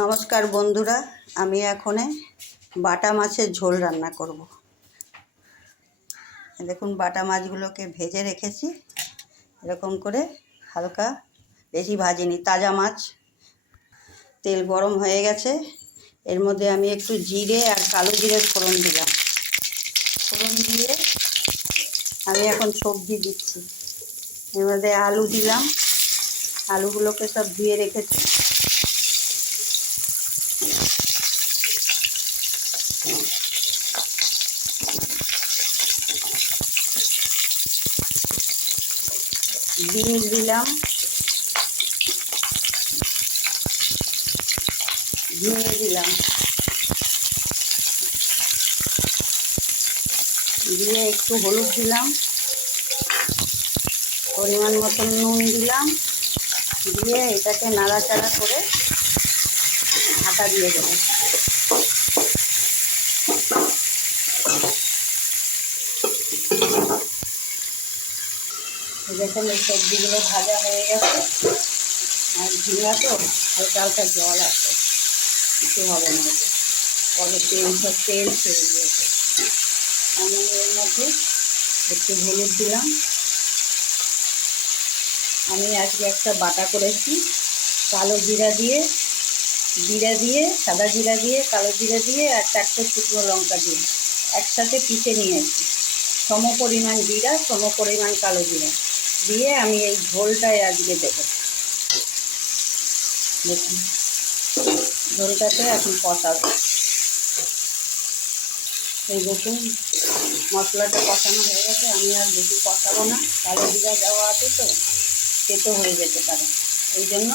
নমস্কার বন্ধুরা, আমি এখন বাটা মাছের ঝোল রান্না করব। দেখুন, বাটা মাছগুলোকে ভেজে রেখেছি এরকম করে, হালকা, বেশি ভাজিনি, তাজা মাছ। তেল গরম হয়ে গেছে, এর মধ্যে আমি একটু জিরে আর কালো জিরের ফোড়ন দিলাম। ফোড়ন দিয়ে আমি এখন সবজি দিচ্ছি। এর মধ্যে আলু দিলাম, আলুগুলোকে সব ধুয়ে রেখেছি। বিনস দিলাম, ঝিঙে দিলাম, দিয়ে একটু হলুদ দিলাম, পরিমাণ মতন নুন দিলাম, দিয়ে এটাকে নাড়াচাড়া করে ঢাকা দিয়ে দেবো। দেখুন, এই সবজিগুলো ভাজা হয়ে গেছে, আর ঝিঙা তো হালকা হালকা জল আছে, কিছু হবে না, পরে সব তেল ছেড়ে দিয়েছে। আমি এর মধ্যে একটু হলুদ দিলাম। আমি আজকে একটা বাটা করেছি, কালো জিরা দিয়ে, সাদা জিরা দিয়ে, কালো জিরা দিয়ে আর 4টে শুকনো লঙ্কা দিয়ে একসাথে পিষে নিয়েছি। সম পরিমাণ জিরা, সম পরিমাণ কালো জিরা দিয়ে আমি এই ঝোলটায় আজকে দেবো। দেখুন, ঝোলটাতে এখন কষাবো। এই দেখুন, মশলাটা কষানো হয়ে গেছে, আমি আর বেশি কষাবো না, কালো জিরা দেওয়া আছে তো তেতো হয়ে যেতে পারে। এই জন্য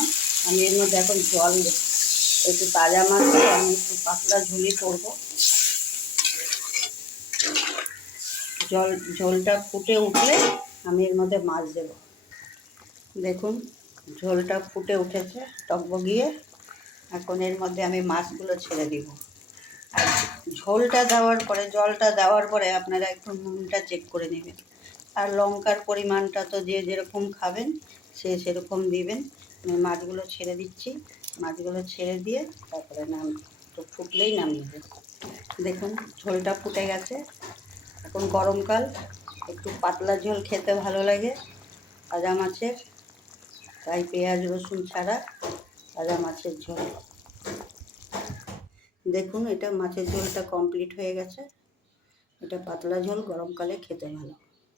আমি এর মধ্যে এখন জল দেবো। একটু তাজা মাছ, আমি একটু পাতলা ঝুলি করবো। ঝোলটা ফুটে উঠলে আমি এর মধ্যে মাছ দেবো। দেখুন, ঝোলটা ফুটে উঠেছে টকবগিয়ে। এখন এর মধ্যে আমি মাছগুলো ছেড়ে দিব। আর ঝোলটা দেওয়ার পরে, জলটা দেওয়ার পরে আপনারা একটু নুনটা চেক করে নেবেন। আর লঙ্কার পরিমাণটা তো যে যেরকম খাবেন সে সেরকম দিবেন। আমি মাছগুলো ছেড়ে দিচ্ছি। মাছগুলো ছেড়ে দিয়ে তারপরে তো ফুটলেই নামিয়ে দেব। দেখুন, ঝোলটা ফুটে গেছে। এখন গরমকাল, একটু পাতলা ঝোল খেতে ভালো লাগে তাজা মাছের, তাই পেঁয়াজ রসুন ছাড়া তাজা মাছের ঝোল। দেখুন, এটা মাছের ঝোলটা কমপ্লিট হয়ে গেছে। এটা পাতলা ঝোল, গরমকালে খেতে ভালো।